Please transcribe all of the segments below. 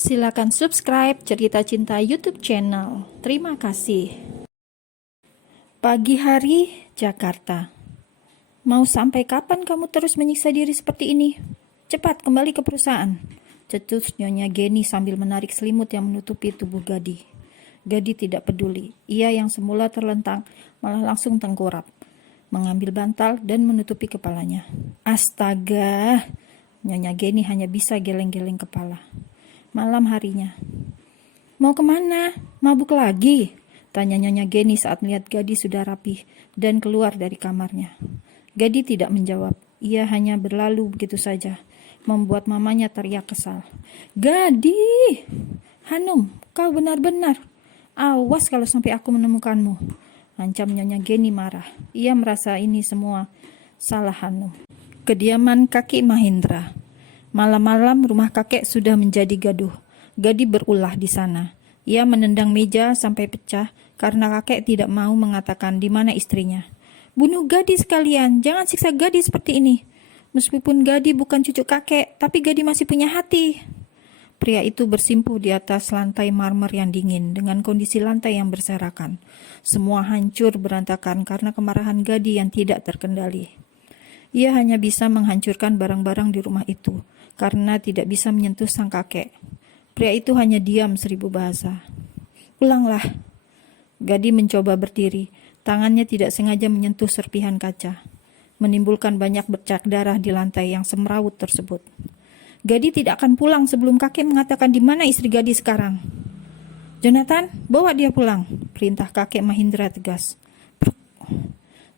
Silakan subscribe Cerita Cinta YouTube channel. Terima kasih. Pagi hari, Jakarta. Mau sampai kapan kamu terus menyiksa diri seperti ini? Cepat kembali ke perusahaan. Cetus Nyonya Geni sambil menarik selimut yang menutupi tubuh Gadi. Gadi tidak peduli. Ia yang semula terlentang malah langsung tengkurap, mengambil bantal dan menutupi kepalanya. Astaga, Nyonya Geni hanya bisa geleng-geleng kepala. Malam harinya. Mau kemana? Mabuk lagi? Tanya Nyonya Geni saat melihat Gadi sudah rapih dan keluar dari kamarnya. Gadi tidak menjawab. Ia hanya berlalu begitu saja, membuat mamanya teriak kesal. Gadi! Hanum, kau benar-benar. Awas kalau sampai aku menemukanmu. Ancam Nyonya Geni marah. Ia merasa ini semua salah Hanum. Kediaman kaki Mahendra. Malam-malam rumah kakek sudah menjadi gaduh. Gadi berulah di sana. Ia menendang meja sampai pecah karena kakek tidak mau mengatakan di mana istrinya. Bunuh Gadi sekalian, jangan siksa Gadi seperti ini. Meskipun Gadi bukan cucu kakek, tapi Gadi masih punya hati. Pria itu bersimpuh di atas lantai marmer yang dingin dengan kondisi lantai yang berserakan. Semua hancur berantakan karena kemarahan Gadi yang tidak terkendali. Ia hanya bisa menghancurkan barang-barang di rumah itu karena tidak bisa menyentuh sang kakek. Pria itu hanya diam 1000 bahasa. Pulanglah. Gadi mencoba berdiri. Tangannya tidak sengaja menyentuh serpihan kaca, menimbulkan banyak bercak darah di lantai yang semrawut tersebut. Gadi tidak akan pulang sebelum kakek mengatakan di mana istri Gadi sekarang. Jonathan, bawa dia pulang, perintah kakek Mahendra tegas.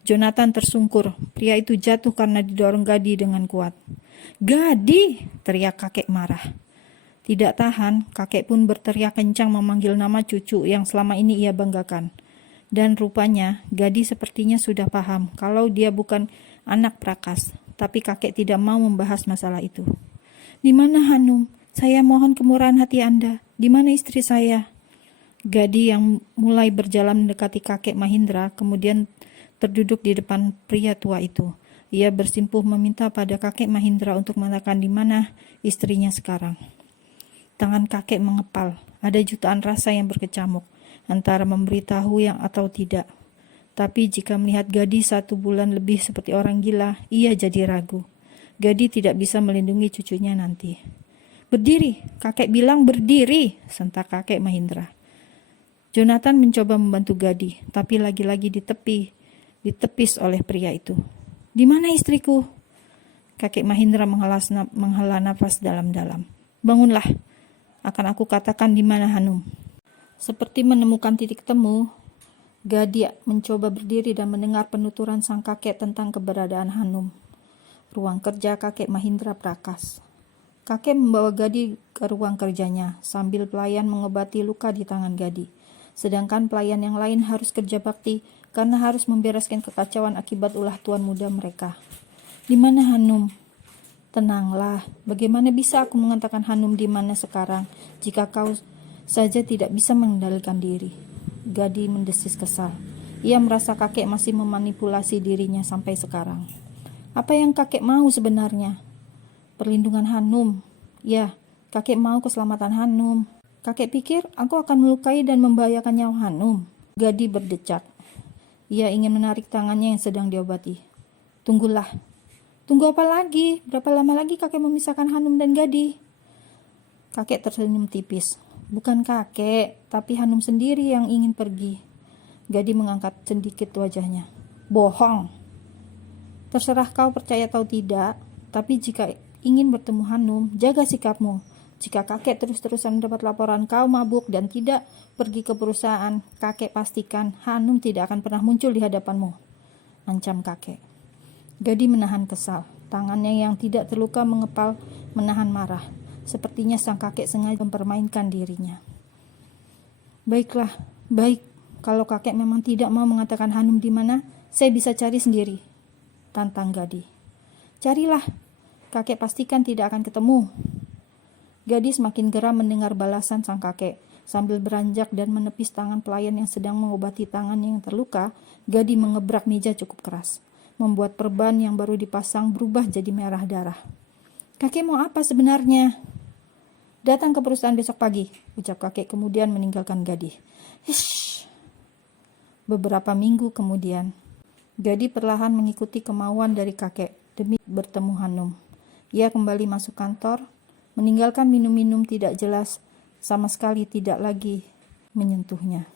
Jonathan tersungkur. Pria itu jatuh karena didorong Gadi dengan kuat. Gadi! Teriak kakek marah. Tidak tahan, kakek pun berteriak kencang memanggil nama cucu yang selama ini ia banggakan. Dan rupanya, Gadi sepertinya sudah paham kalau dia bukan anak Prakas. Tapi kakek tidak mau membahas masalah itu. Di mana Hanum? Saya mohon kemurahan hati Anda. Di mana istri saya? Gadi yang mulai berjalan mendekati kakek Mahendra, kemudian terduduk di depan pria tua itu. Ia bersimpuh meminta pada kakek Mahendra untuk mengatakan di mana istrinya sekarang. Tangan kakek mengepal. Ada jutaan rasa yang berkecamuk antara memberitahu yang atau tidak. Tapi jika melihat Gadi 1 bulan lebih seperti orang gila, ia jadi ragu. Gadi tidak bisa melindungi cucunya nanti. Berdiri, kakek bilang berdiri, sentak kakek Mahendra. Jonathan mencoba membantu Gadi, tapi lagi-lagi ditepis oleh pria itu. Di mana istriku? Kakek Mahendra menghela nafas dalam-dalam. Bangunlah, akan aku katakan di mana Hanum. Seperti menemukan titik temu, Gadi mencoba berdiri dan mendengar penuturan sang kakek tentang keberadaan Hanum. Ruang kerja kakek Mahendra Prakas. Kakek membawa Gadi ke ruang kerjanya sambil pelayan mengobati luka di tangan Gadi. Sedangkan pelayan yang lain harus kerja bakti karena harus membereskan kekacauan akibat ulah tuan muda mereka. Di mana Hanum? Tenanglah, bagaimana bisa aku mengatakan Hanum di mana sekarang jika kau saja tidak bisa mengendalikan diri? Gadi mendesis kesal. Ia merasa kakek masih memanipulasi dirinya sampai sekarang. Apa yang kakek mau sebenarnya? Perlindungan Hanum. Ya, kakek mau keselamatan Hanum. Kakek pikir aku akan melukai dan membahayakan nyawa Hanum. Gadi berdecak. Ia ingin menarik tangannya yang sedang diobati. Tunggulah. Tunggu apa lagi? Berapa lama lagi kakek memisahkan Hanum dan Gadi? Kakek tersenyum tipis. Bukan kakek, tapi Hanum sendiri yang ingin pergi. Gadi mengangkat sedikit wajahnya. Bohong. Terserah kau percaya atau tidak, tapi jika ingin bertemu Hanum, jaga sikapmu. Jika kakek terus-terusan mendapat laporan kau mabuk dan tidak pergi ke perusahaan, kakek pastikan Hanum tidak akan pernah muncul di hadapanmu. Ancam kakek. Gadi menahan kesal. Tangannya yang tidak terluka mengepal, menahan marah. Sepertinya sang kakek sengaja mempermainkan dirinya. Baiklah, baik. Kalau kakek memang tidak mau mengatakan Hanum di mana, saya bisa cari sendiri. Tantang Gadi. Carilah. Kakek pastikan tidak akan ketemu. Gadi semakin geram mendengar balasan sang kakek. Sambil beranjak dan menepis tangan pelayan yang sedang mengobati tangannya yang terluka, Gadi mengebrak meja cukup keras, membuat perban yang baru dipasang berubah jadi merah darah. Kakek mau apa sebenarnya? Datang ke perusahaan besok pagi, ucap kakek kemudian meninggalkan Gadih. Hish. Beberapa minggu kemudian, Gadih perlahan mengikuti kemauan dari kakek demi bertemu Hanum. Ia kembali masuk kantor, meninggalkan minum-minum tidak jelas, sama sekali tidak lagi menyentuhnya.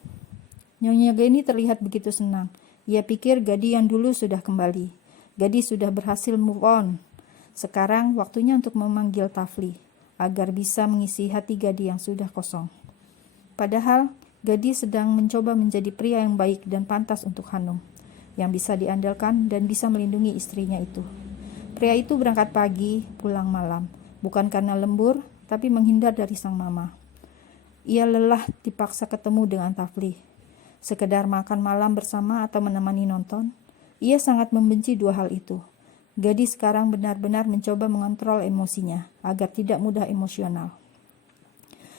Nyonya Geni terlihat begitu senang. Ia pikir Gadih yang dulu sudah kembali. Gadih sudah berhasil move on. Sekarang waktunya untuk memanggil Tafli, agar bisa mengisi hati Gadih yang sudah kosong. Padahal Gadih sedang mencoba menjadi pria yang baik dan pantas untuk Hanum, yang bisa diandalkan dan bisa melindungi istrinya itu. Pria itu berangkat pagi, pulang malam, bukan karena lembur, tapi menghindar dari sang mama. Ia lelah dipaksa ketemu dengan Tafli. Sekedar makan malam bersama atau menemani nonton, ia sangat membenci dua hal itu. Gadis sekarang benar-benar mencoba mengontrol emosinya agar tidak mudah emosional.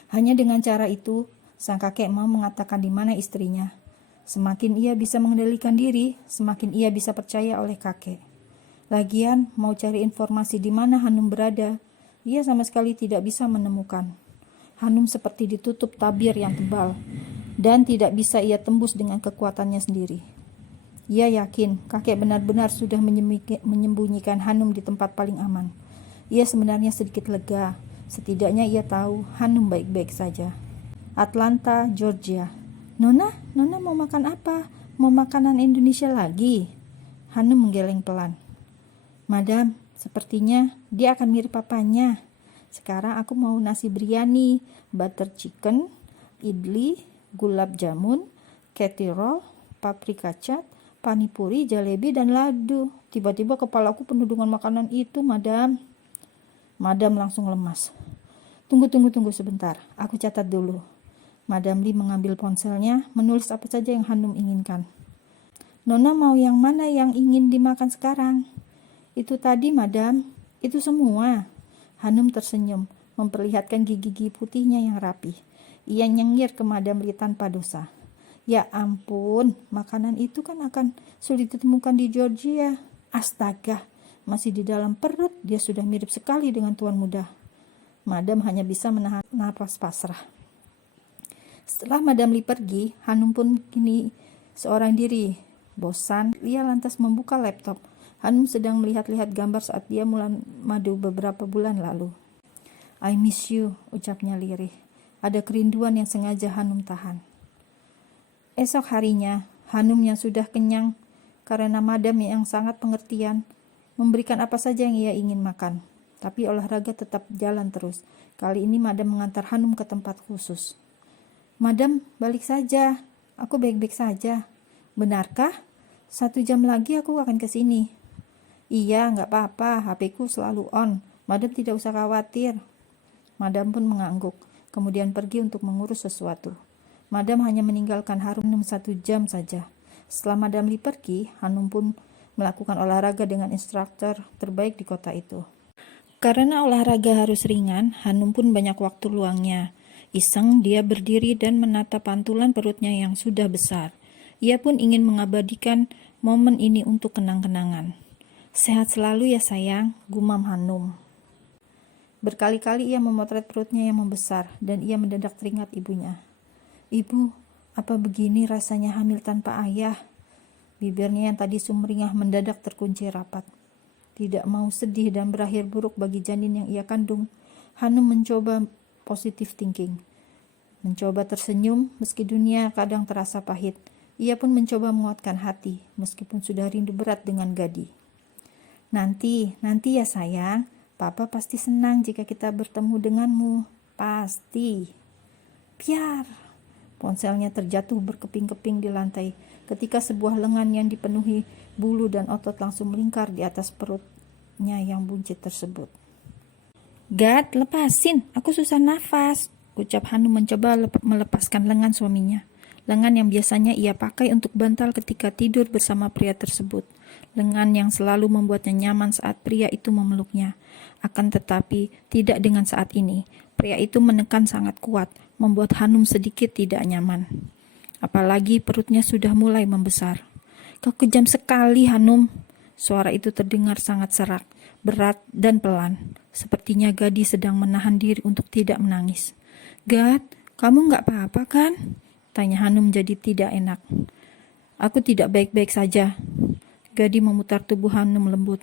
Hanya dengan cara itu, sang kakek mau mengatakan di mana istrinya. Semakin ia bisa mengendalikan diri, semakin ia bisa percaya oleh kakek. Lagian, mau cari informasi di mana Hanum berada, ia sama sekali tidak bisa menemukan. Hanum seperti ditutup tabir yang tebal, dan tidak bisa ia tembus dengan kekuatannya sendiri. Ia yakin kakek benar-benar sudah menyembunyikan Hanum di tempat paling aman. Ia sebenarnya sedikit lega, setidaknya ia tahu Hanum baik-baik saja. Atlanta, Georgia. Nona mau makan apa? Mau makanan Indonesia lagi? Hanum menggeleng pelan. Madam, sepertinya dia akan mirip papanya. Sekarang aku mau nasi biryani, butter chicken, idli, gulab jamun, keti roll, paprika chaat, panipuri, jalebi, dan ladu. Tiba-tiba kepalaku penuh dengan makanan itu, madam. Madam langsung lemas. Tunggu sebentar, aku catat dulu. Madam Lee mengambil ponselnya, menulis apa saja yang Hanum inginkan. Nona mau yang mana yang ingin dimakan sekarang? Itu tadi, madam. Itu semua. Hanum tersenyum, memperlihatkan gigi-gigi putihnya yang rapi. Ia nyengir ke Madam Lee tanpa dosa. Ya ampun, makanan itu kan akan sulit ditemukan di Georgia. Astaga, masih di dalam perut, dia sudah mirip sekali dengan tuan muda. Madam hanya bisa menahan napas pasrah. Setelah Madam Lee pergi, Hanum pun kini seorang diri. Bosan, ia lantas membuka laptop. Hanum sedang melihat-lihat gambar saat dia mulai madu beberapa bulan lalu. I miss you, ucapnya lirih. Ada kerinduan yang sengaja Hanum tahan. Esok harinya, Hanum yang sudah kenyang karena Madam yang sangat pengertian memberikan apa saja yang ia ingin makan. Tapi olahraga tetap jalan terus. Kali ini Madam mengantar Hanum ke tempat khusus. Madam, balik saja. Aku baik-baik saja. Benarkah? 1 jam lagi aku akan ke sini. Iya, nggak apa-apa. HP-ku selalu on. Madam tidak usah khawatir. Madam pun mengangguk, kemudian pergi untuk mengurus sesuatu. Madam hanya meninggalkan Hanum 1 jam saja. Setelah Madam Lee pergi, Hanum pun melakukan olahraga dengan instruktur terbaik di kota itu. Karena olahraga harus ringan, Hanum pun banyak waktu luangnya. Iseng dia berdiri dan menata pantulan perutnya yang sudah besar. Ia pun ingin mengabadikan momen ini untuk kenang-kenangan. Sehat selalu ya sayang, gumam Hanum. Berkali-kali ia memotret perutnya yang membesar dan ia mendadak teringat ibunya. Ibu, apa begini rasanya hamil tanpa ayah? Bibirnya yang tadi sumringah mendadak terkunci rapat. Tidak mau sedih dan berakhir buruk bagi janin yang ia kandung, Hanum mencoba positive thinking. Mencoba tersenyum meski dunia kadang terasa pahit. Ia pun mencoba menguatkan hati meskipun sudah rindu berat dengan Gadih. Nanti ya sayang, Papa pasti senang jika kita bertemu denganmu. Pasti. Piar. Ponselnya terjatuh berkeping-keping di lantai ketika sebuah lengan yang dipenuhi bulu dan otot langsung melingkar di atas perutnya yang buncit tersebut. Gad, lepasin, aku susah nafas, ucap Hanum mencoba melepaskan lengan suaminya. Lengan yang biasanya ia pakai untuk bantal ketika tidur bersama pria tersebut. Lengan yang selalu membuatnya nyaman saat pria itu memeluknya. Akan tetapi tidak dengan saat ini. Pria itu menekan sangat kuat, membuat Hanum sedikit tidak nyaman. Apalagi perutnya sudah mulai membesar. Kau kejam sekali, Hanum. Suara itu terdengar sangat serak, berat dan pelan. Sepertinya Gadis sedang menahan diri untuk tidak menangis. "Gad, kamu nggak apa-apa kan?" tanya Hanum jadi tidak enak. "Aku tidak baik-baik saja." Gadi memutar tubuh Hanum lembut.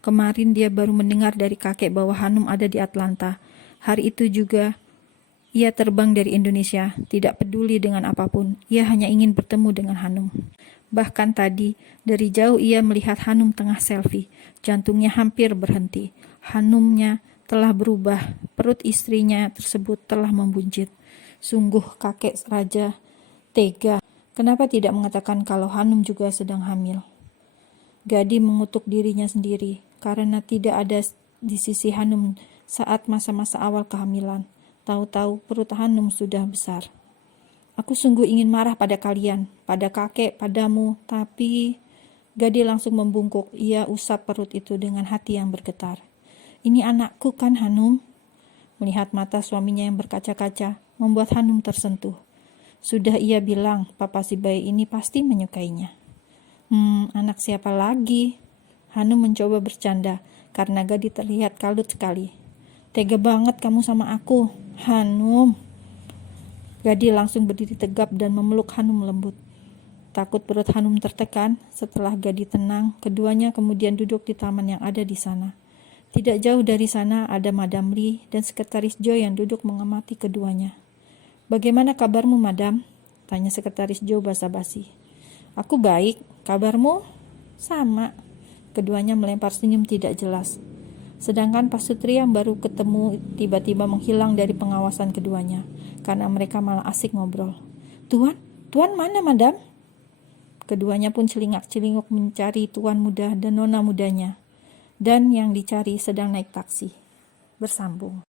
Kemarin dia baru mendengar dari kakek bahwa Hanum ada di Atlanta. Hari itu juga ia terbang dari Indonesia, tidak peduli dengan apapun. Ia hanya ingin bertemu dengan Hanum. Bahkan tadi, dari jauh ia melihat Hanum tengah selfie. Jantungnya hampir berhenti. Hanumnya telah berubah. Perut istrinya tersebut telah membuncit. Sungguh kakek raja tega. Kenapa tidak mengatakan kalau Hanum juga sedang hamil? Gadi mengutuk dirinya sendiri karena tidak ada di sisi Hanum saat masa-masa awal kehamilan. Tahu-tahu perut Hanum sudah besar. "Aku sungguh ingin marah pada kalian, pada kakek, padamu, tapi..." Gadi langsung membungkuk. Ia usap perut itu dengan hati yang bergetar. "Ini anakku kan, Hanum?" Melihat mata suaminya yang berkaca-kaca, membuat Hanum tersentuh. Sudah ia bilang, papa si bayi ini pasti menyukainya. Anak siapa lagi?" Hanum mencoba bercanda, karena Gadi terlihat kalut sekali. "Tega banget kamu sama aku, Hanum." Gadi langsung berdiri tegap dan memeluk Hanum lembut. Takut perut Hanum tertekan, setelah Gadi tenang, keduanya kemudian duduk di taman yang ada di sana. Tidak jauh dari sana ada Madam Lee dan Sekretaris Joe yang duduk mengamati keduanya. "Bagaimana kabarmu, Madam?" tanya Sekretaris Joe basa-basi. "Aku baik, kabarmu?" "Sama." Keduanya melempar senyum tidak jelas. Sedangkan Pak Sutri yang baru ketemu tiba-tiba menghilang dari pengawasan keduanya, karena mereka malah asik ngobrol. Tuan mana, Madam?" Keduanya pun celingak-celinguk mencari tuan muda dan nona mudanya. Dan yang dicari sedang naik taksi. Bersambung.